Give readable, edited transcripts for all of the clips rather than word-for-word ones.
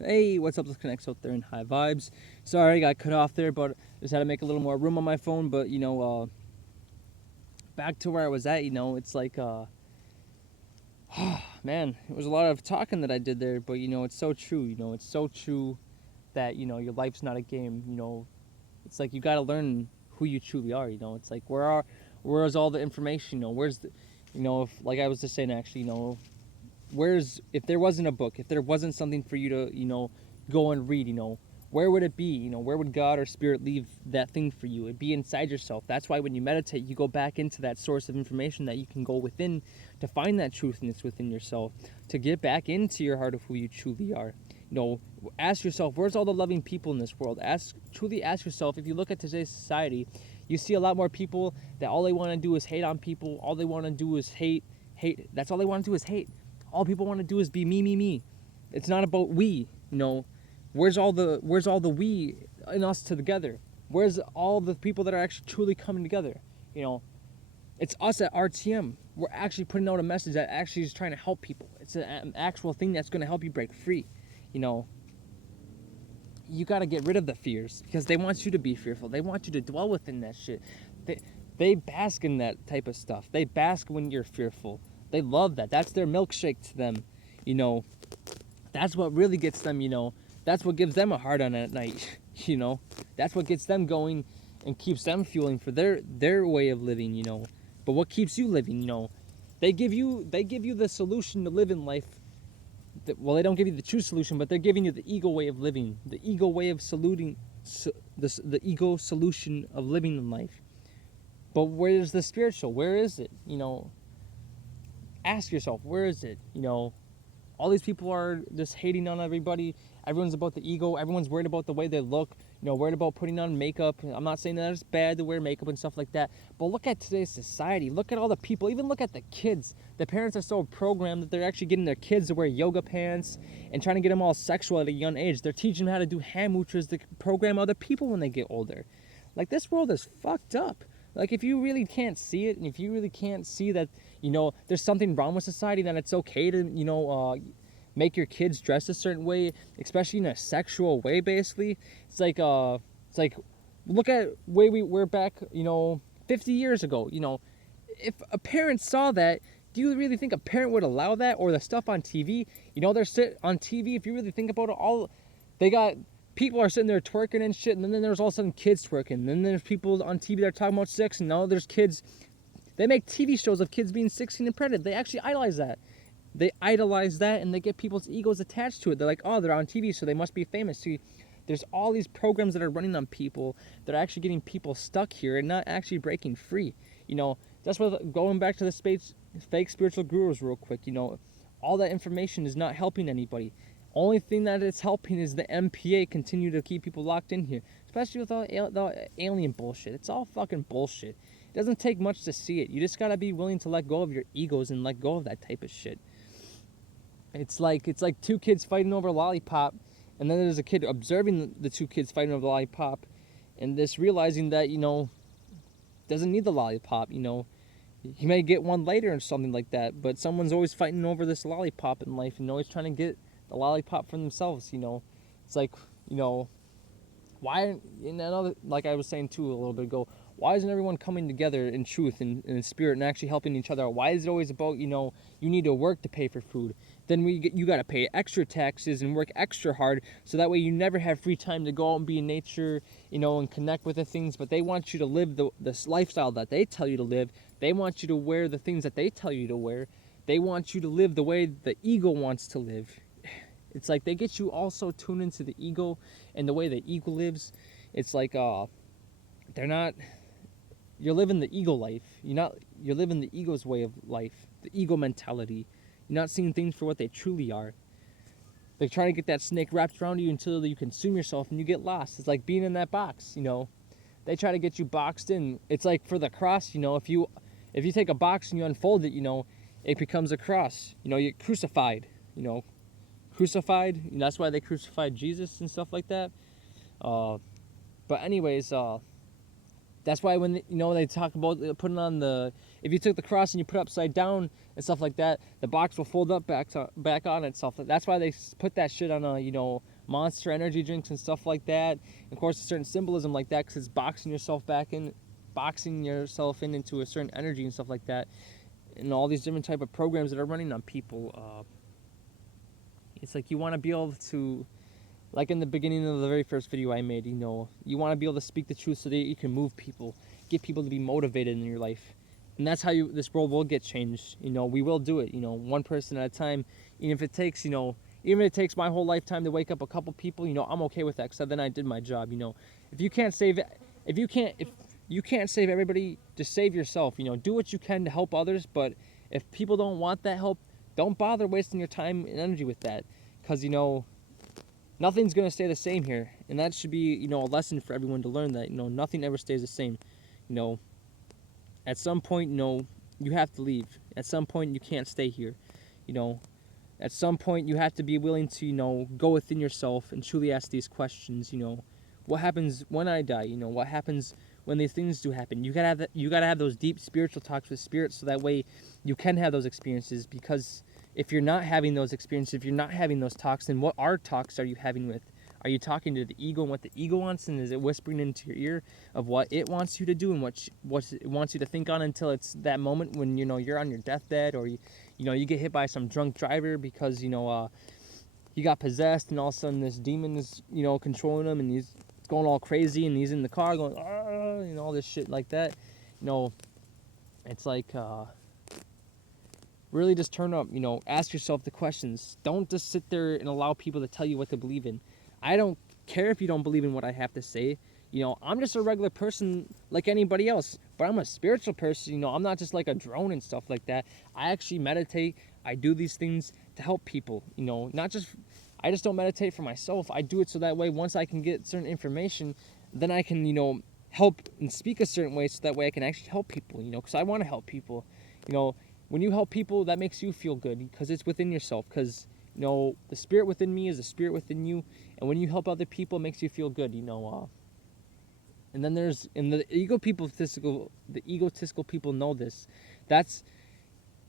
Hey, what's up, Connects out there in High Vibes. Sorry, I got cut off there, but just had to make a little more room on my phone. But back to where I was at. It's like, man, it was a lot of talking that I did there. But it's so true. It's so true that your life's not a game. It's like you got to learn who you truly are. It's like where's all the information? Where's the, if like I was just saying actually, where's if there wasn't a book, if there wasn't something for you to go and read, where would it be? Where would God or spirit leave that thing for you? It'd be inside yourself. That's why when you meditate, you go back into that source of information that you can go within to find that truthness within yourself, to get back into your heart of who you truly are. Ask yourself, where's all the loving people in this world? Truly ask yourself. If you look at today's society, you see a lot more people that all they want to do is hate on people. All they want to do is hate. That's all they want to do is hate. All people want to do is be me, me, me. It's not about we. Where's all the we in us together? Where's all the people that are actually truly coming together? It's us at RTM. We're actually putting out a message that actually is trying to help people. It's an actual thing that's going to help you break free. You got to get rid of the fears because they want you to be fearful. They want you to dwell within that shit. They bask in that type of stuff. They bask when you're fearful. They love that. That's their milkshake to them. You know, that's what really gets them, that's what gives them a heart on at night, That's what gets them going and keeps them fueling for their way of living, But what keeps you living, They give you the solution to live in life. Well, they don't give you the true solution, but they're giving you the ego way of living, the ego way of the ego solution of living in life. But where's the spiritual? Where is it? Ask yourself, where is it? All these people are just hating on everybody. Everyone's about the ego. Everyone's worried about the way they look. Worried about putting on makeup. I'm not saying that it's bad to wear makeup and stuff like that. But look at today's society. Look at all the people. Even look at the kids. The parents are so programmed that they're actually getting their kids to wear yoga pants and trying to get them all sexual at a young age. They're teaching them how to do hand mudras to program other people when they get older. Like, this world is fucked up. Like, if you really can't see it, and if you really can't see that, there's something wrong with society, then it's okay to, make your kids dress a certain way, especially in a sexual way, basically. It's like, look at where we were back, 50 years ago. If a parent saw that, do you really think a parent would allow that? Or the stuff on TV? They're sit on TV, if you really think about it, they got people are sitting there twerking and shit, and then there's all of a sudden kids twerking. And then there's people on TV that are talking about sex, and now there's kids. They make TV shows of kids being 16 and pregnant. They actually idolize that. They idolize that, and they get people's egos attached to it. They're like, oh, they're on TV, so they must be famous. See, there's all these programs that are running on people that are actually getting people stuck here and not actually breaking free. That's what, going back to the fake spiritual gurus real quick, all that information is not helping anybody. Only thing that it's helping is the MPA continue to keep people locked in here, especially with all the alien bullshit. It's all fucking bullshit. It doesn't take much to see it. You just gotta be willing to let go of your egos and let go of that type of shit. It's like two kids fighting over a lollipop, and then there's a kid observing the two kids fighting over the lollipop, and this realizing that doesn't need the lollipop. He may get one later or something like that, but someone's always fighting over this lollipop in life, and always trying to get the lollipop for themselves. It's like, why? Like I was saying too a little bit ago, why isn't everyone coming together in truth and in spirit and actually helping each other? Why is it always about you need to work to pay for food? Then you got to pay extra taxes and work extra hard, so that way you never have free time to go out and be in nature, and connect with the things. But they want you to live this lifestyle that they tell you to live. They want you to wear the things that they tell you to wear. They want you to live the way the ego wants to live. It's like they get you also tuned into the ego and the way the ego lives. It's like they're not. You're living the ego life. You're living the ego's way of life, the ego mentality. You're not seeing things for what they truly are. They try to get that snake wrapped around you until you consume yourself and you get lost. It's like being in that box. They try to get you boxed in. It's like for the cross. If you take a box and you unfold it, it becomes a cross. You're crucified. Crucified. That's why they crucified Jesus and stuff like that. But anyways, That's why when they talk about putting on if you took the cross and you put it upside down and stuff like that, the box will fold up back on itself. That's why they put that shit on Monster energy drinks and stuff like that. And of course, a certain symbolism like that, because it's boxing yourself into a certain energy and stuff like that. And all these different type of programs that are running on people. It's like you want to be able to, like in the beginning of the very first video I made, you want to be able to speak the truth so that you can move people, get people to be motivated in your life. And that's how this world will get changed. We will do it, one person at a time. Even if it takes, even if it takes my whole lifetime to wake up a couple people, I'm okay with that, because then I did my job. If you can't save everybody, just save yourself. Do what you can to help others, but if people don't want that help, don't bother wasting your time and energy with that, because nothing's going to stay the same here. And that should be, a lesson for everyone to learn, that, nothing ever stays the same. At some point, you have to leave. At some point, you can't stay here. At some point, you have to be willing to, go within yourself and truly ask these questions. What happens when I die? What happens when these things do happen? You gotta have those deep spiritual talks with spirits, so that way you can have those experiences. Because if you're not having those experiences, if you're not having those talks, then what talks are you having with? Are you talking to the ego and what the ego wants, and is it whispering into your ear of what it wants you to do and what it wants you to think on, until it's that moment when you're on your deathbed, or you get hit by some drunk driver because he got possessed, and all of a sudden this demon is controlling him, and he's going all crazy, and he's in the car going all this shit like that. It's like really just turn up. Ask yourself the questions. Don't just sit there and allow people to tell you what to believe in. I don't care if you don't believe in what I have to say. I'm just a regular person like anybody else, but I'm a spiritual person. I'm not just like a drone and stuff like that. I actually meditate. I do these things to help people. I just don't meditate for myself. I do it so that way once I can get certain information, then I can, help and speak a certain way, so that way I can actually help people, because I want to help people. When you help people, that makes you feel good, because it's within yourself, because the spirit within me is the spirit within you, and when you help other people, it makes you feel good. And then the egotistical people know this.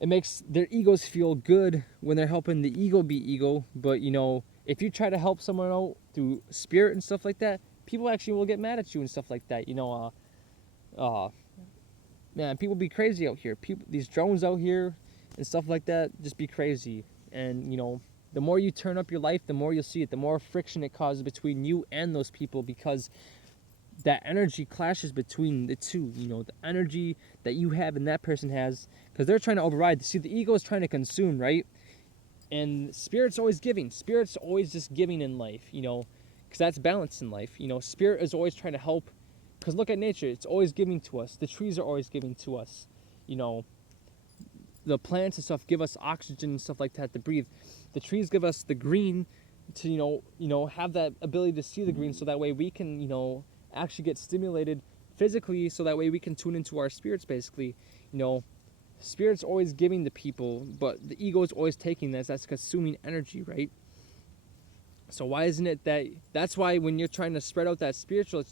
It makes their egos feel good when they're helping the ego be ego. But if you try to help someone out through spirit and stuff like that, people actually will get mad at you and stuff like that. Man, people be crazy out here. These drones out here and stuff like that just be crazy. And the more you turn up your life, the more you'll see it. The more friction it causes between you and those people, because that energy clashes between the two. The energy that you have and that person has, because they're trying to override. See, the ego is trying to consume, right? And spirit's always giving. Spirit's always just giving in life, because that's balance in life. Spirit is always trying to help, because look at nature. It's always giving to us. The trees are always giving to us. The plants and stuff give us oxygen and stuff like that to breathe. The trees give us the green to, have that ability to see the green, so that way we can, actually get stimulated physically, so that way we can tune into our spirits, basically. Spirit's always giving to people, but the ego is always taking that. That's consuming energy, right? So why isn't it that's why when you're trying to spread out that spiritual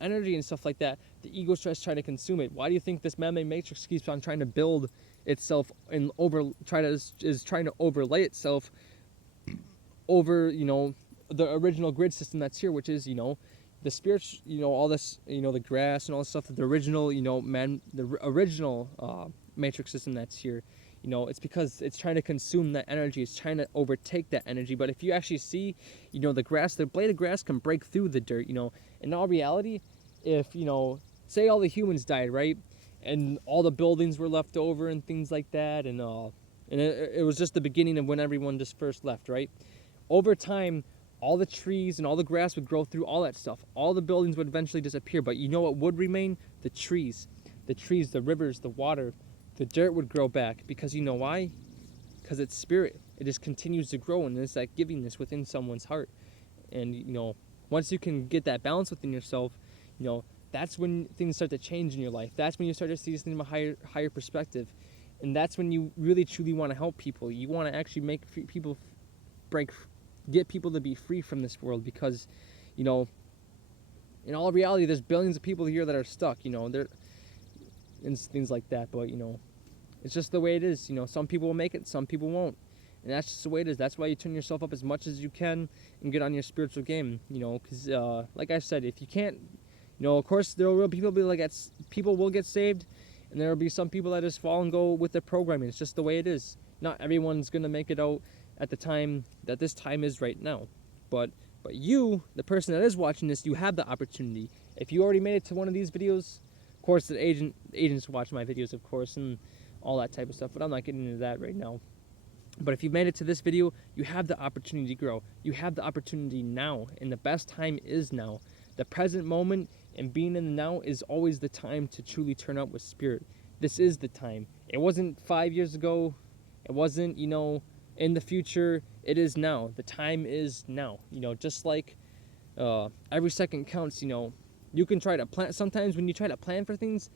energy and stuff like that, the ego is just trying to consume it. Why do you think this man-made matrix keeps on trying to build itself and is trying to overlay itself over the original grid system that's here, which is the spirits, all this, the grass and all this stuff, the original, the original matrix system that's here. It's because it's trying to consume that energy. It's trying to overtake that energy. But if you actually see, the blade of grass can break through the dirt. In all reality, if, say all the humans died, right? And all the buildings were left over and things like that. And it was just the beginning of when everyone just first left, right? Over time, all the trees and all the grass would grow through all that stuff. All the buildings would eventually disappear. But you know what would remain? The trees, the rivers, the water. The dirt would grow back, because you know why? Because it's spirit. It just continues to grow, and it's that givingness within someone's heart. And once you can get that balance within yourself, that's when things start to change in your life. That's when you start to see things from a higher perspective, and that's when you really truly want to help people. You want to actually make people get people to be free from this world, because in all reality, there's billions of people here that are stuck, you know, and things like that. But, you know, it's just the way it is. You know, some people will make it, some people won't. And that's just the way it is. That's why you turn yourself up as much as you can and get on your spiritual game, you know, because, like I said, if you can't, you know, of course, there will people be like, people will get saved, and there will be some people that just fall and go with the programming. It's just the way it is. Not everyone's going to make it out at the time that this time is right now. But you, the person that is watching this, you have the opportunity. If you already made it to one of these videos, of course, the agents watch my videos, of course, and all that type of stuff, but I'm not getting into that right now. But if you've made it to this video, you have the opportunity to grow. You have the opportunity now, and the best time is now. The present moment and being in the now is always the time to truly turn up with spirit. This is the time. It wasn't 5 years ago. It wasn't, you know, in the future. It is now. The time is now. You know, just like every second counts, you know. You can try to plan. Sometimes when you try to plan for things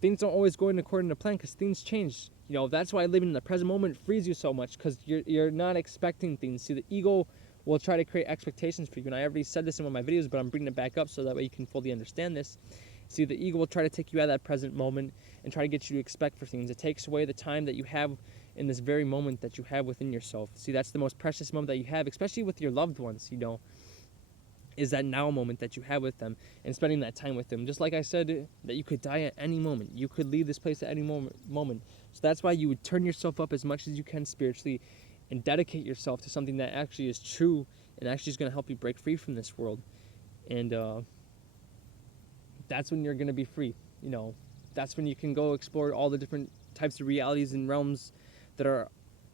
don't always go in according to plan because things change. You know, that's why living in the present moment frees you so much, because you're not expecting things. See, the ego will try to create expectations for you, and I already said this in one of my videos, but I'm bringing it back up so that way you can fully understand this. See, the ego will try to take you out of that present moment and try to get you to expect for things. It takes away the time that you have in this very moment that you have within yourself. See, that's the most precious moment that you have, especially with your loved ones, you know, is that now moment that you have with them and spending that time with them. Just like I said, that you could die at any moment. You could leave this place at any moment. So that's why you would turn yourself up as much as you can spiritually and dedicate yourself to something that actually is true and actually is going to help you break free from this world. And that's when you're going to be free. You know, that's when you can go explore all the different types of realities and realms that are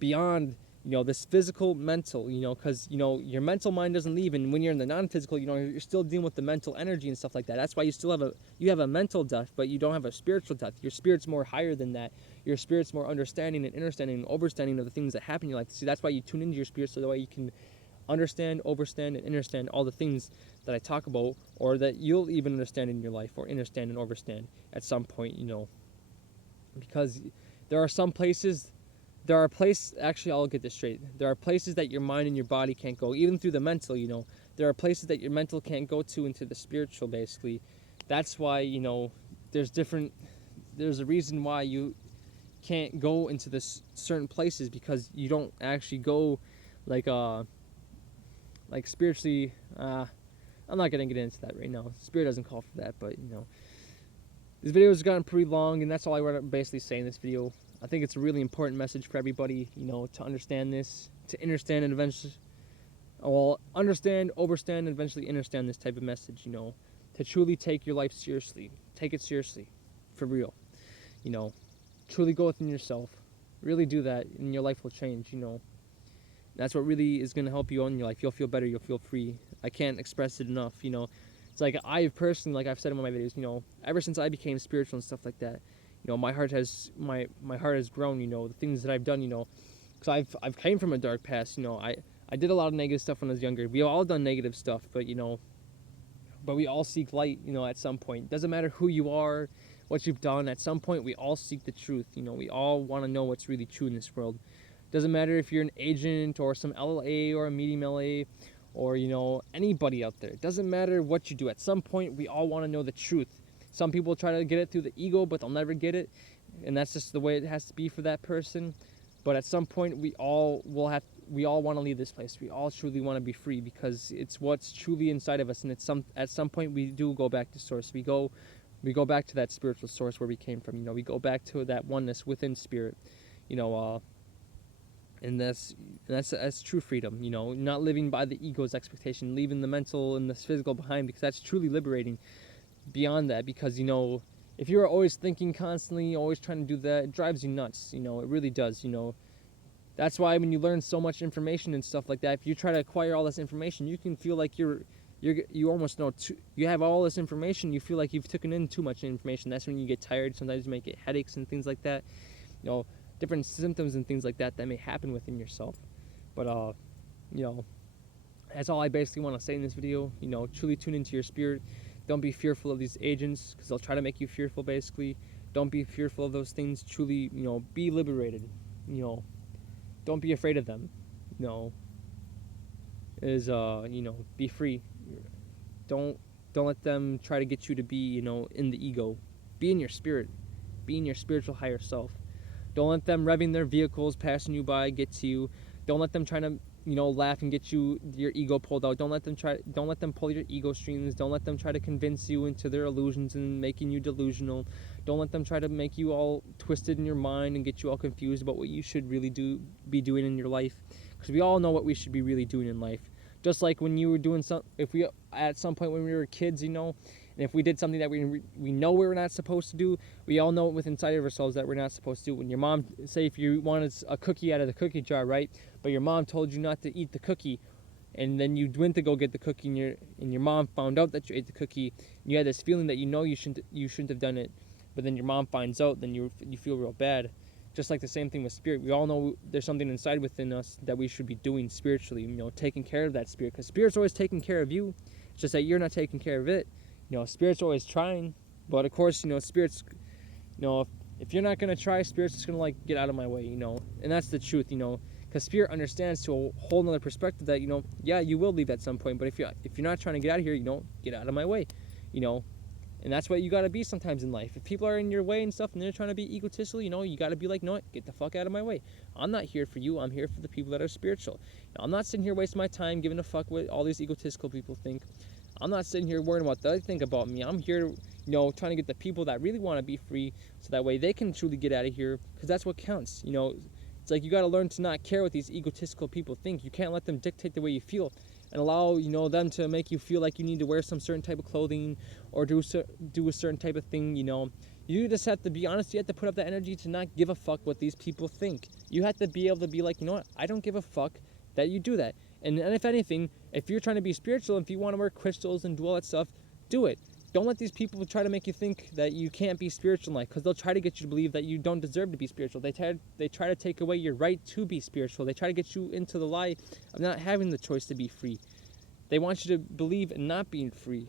beyond, you know, this physical, mental, you know, because, you know, your mental mind doesn't leave, and when you're in the non-physical, you know, you're still dealing with the mental energy and stuff like that. That's why you still have a mental death, but you don't have a spiritual death. Your spirit's more higher than that. Your spirit's more understanding and understanding and overstanding of the things that happen in your life. See, that's why you tune into your spirit, so that way you can understand, overstand, and understand all the things that I talk about, or that you'll even understand in your life, or understand and overstand at some point, you know, because there are some places. Actually, I'll get this straight. There are places that your mind and your body can't go, even through the mental, you know. There are places that your mental can't go to into the spiritual, basically. That's why, you know, there's a reason why you can't go into this certain places, because you don't actually go like spiritually. I'm not going to get into that right now. Spirit doesn't call for that, but, you know. This video has gotten pretty long, and that's all I want to basically say in this video. I think it's a really important message for everybody, you know, to understand this, to understand and eventually, understand, overstand, and eventually understand this type of message, you know, to truly take your life seriously. Take it seriously, for real. You know, truly go within yourself. Really do that, and your life will change, you know. That's what really is going to help you on your life. You'll feel better, you'll feel free. I can't express it enough, you know. It's like I personally, like I've said in one of my videos, you know, ever since I became spiritual and stuff like that, you know, my heart has grown, you know, the things that I've done, you know, because I've came from a dark past, you know, I did a lot of negative stuff when I was younger. We all done negative stuff, but, you know, but we all seek light, you know, at some point. Doesn't matter who you are, what you've done, at some point we all seek the truth, you know, we all want to know what's really true in this world. Doesn't matter if you're an agent or some LLA or a medium LA or, you know, anybody out there. It doesn't matter what you do. At some point, we all want to know the truth. Some people try to get it through the ego, but they'll never get it, and that's just the way it has to be for that person. But at some point, we all want to leave this place. We all truly want to be free, because it's what's truly inside of us, and at some point we do go back to source. We go back to that spiritual source where we came from. You know, we go back to that oneness within spirit. You know, and that's true freedom. You know, not living by the ego's expectation, leaving the mental and the physical behind, because that's truly liberating. Beyond that, because, you know, if you're always thinking constantly, always trying to do that, it drives you nuts. You know, it really does. You know, that's why when you learn so much information and stuff like that, if you try to acquire all this information, you can feel like you almost know you have all this information. You feel like you've taken in too much information. That's when you get tired. Sometimes you may get headaches and things like that. You know, different symptoms and things like that may happen within yourself. But you know, that's all I basically want to say in this video. You know, truly tune into your spirit. Don't be fearful of these agents, because they'll try to make you fearful, basically. Don't be fearful of those things. Truly, you know, be liberated. You know, don't be afraid of them. You know, you know, be free. Don't Don't let them try to get you to be, in the ego. Be in your spirit. Be in your spiritual higher self. Don't let them revving their vehicles, passing you by, get to you. Don't let them try to, laugh and get your ego pulled out. Don't let them pull your ego strings. Don't let them try to convince you into their illusions and making you delusional. Don't let them try to make you all twisted in your mind and get you all confused about what you should really be doing in your life. Because we all know what we should be really doing in life. Just like when you were doing at some point when we were kids, and if we did something that we know we were not supposed to do, we all know it within inside of ourselves that we're not supposed to do. When your mom, say if you wanted a cookie out of the cookie jar, right? But your mom told you not to eat the cookie, and then you went to go get the cookie, and your mom found out that you ate the cookie, and you had this feeling that you shouldn't have done it, but then your mom finds out, then you feel real bad. Just like the same thing with spirit. We all know there's something inside within us that we should be doing spiritually, taking care of that spirit. Because spirit's always taking care of you. It's just that you're not taking care of it. Spirit's always trying. But of course, spirit's, if you're not going to try, spirit's just going to get out of my way, And that's the truth, Because spirit understands to a whole nother perspective that, yeah, you will leave at some point. But if you're not trying to get out of here, get out of my way, And that's what you got to be sometimes in life. If people are in your way and stuff and they're trying to be egotistical, you got to be like, no, get the fuck out of my way. I'm not here for you. I'm here for the people that are spiritual. I'm not sitting here wasting my time giving a fuck what all these egotistical people think. I'm not sitting here worrying what they think about me. I'm here, trying to get the people that really want to be free so that way they can truly get out of here, because that's what counts. It's like you got to learn to not care what these egotistical people think. You can't let them dictate the way you feel and allow them to make you feel like you need to wear some certain type of clothing or do a certain type of thing. You just have to be honest. You have to put up that energy to not give a fuck what these people think. You have to be able to be like, what, I don't give a fuck that you do that. And if anything, if you're trying to be spiritual, if you want to wear crystals and do all that stuff, do it. Don't let these people try to make you think that you can't be spiritual in life, because they'll try to get you to believe that you don't deserve to be spiritual. They try to take away your right to be spiritual. They try to get you into the lie of not having the choice to be free. They want you to believe in not being free.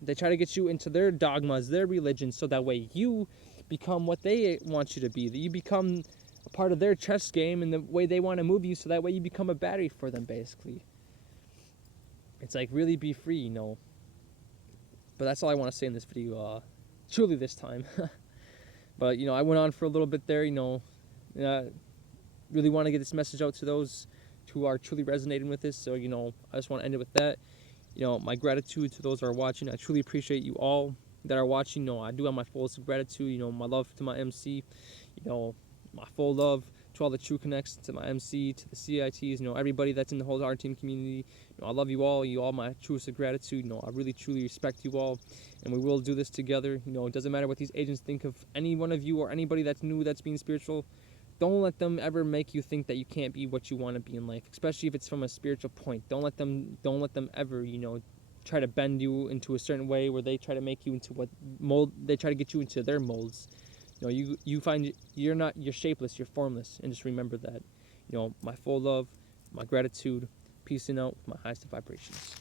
They try to get you into their dogmas, their religion, so that way you become what they want you to be. That you become a part of their chess game and the way they want to move you, so that way you become a battery for them, basically. It's like, really be free, But that's all I want to say in this video, truly this time. But, I went on for a little bit there, really want to get this message out to those who are truly resonating with this. So, I just want to end it with that. My gratitude to those who are watching. I truly appreciate you all that are watching. I do have my fullest gratitude. My love to my MC. My full love to all the True Connects, to my MC, to the CITs, everybody that's in the whole art team community. I love you all my truest of gratitude. I really, truly respect you all, and we will do this together. It doesn't matter what these agents think of any one of you or anybody that's new that's being spiritual. Don't let them ever make you think that you can't be what you want to be in life, especially if it's from a spiritual point. Don't let them ever, try to bend you into a certain way where they try to make you into what mold, they try to get you into their molds. You find you're shapeless, you're formless, and just remember that. My full love, my gratitude, peace and out with my highest of vibrations.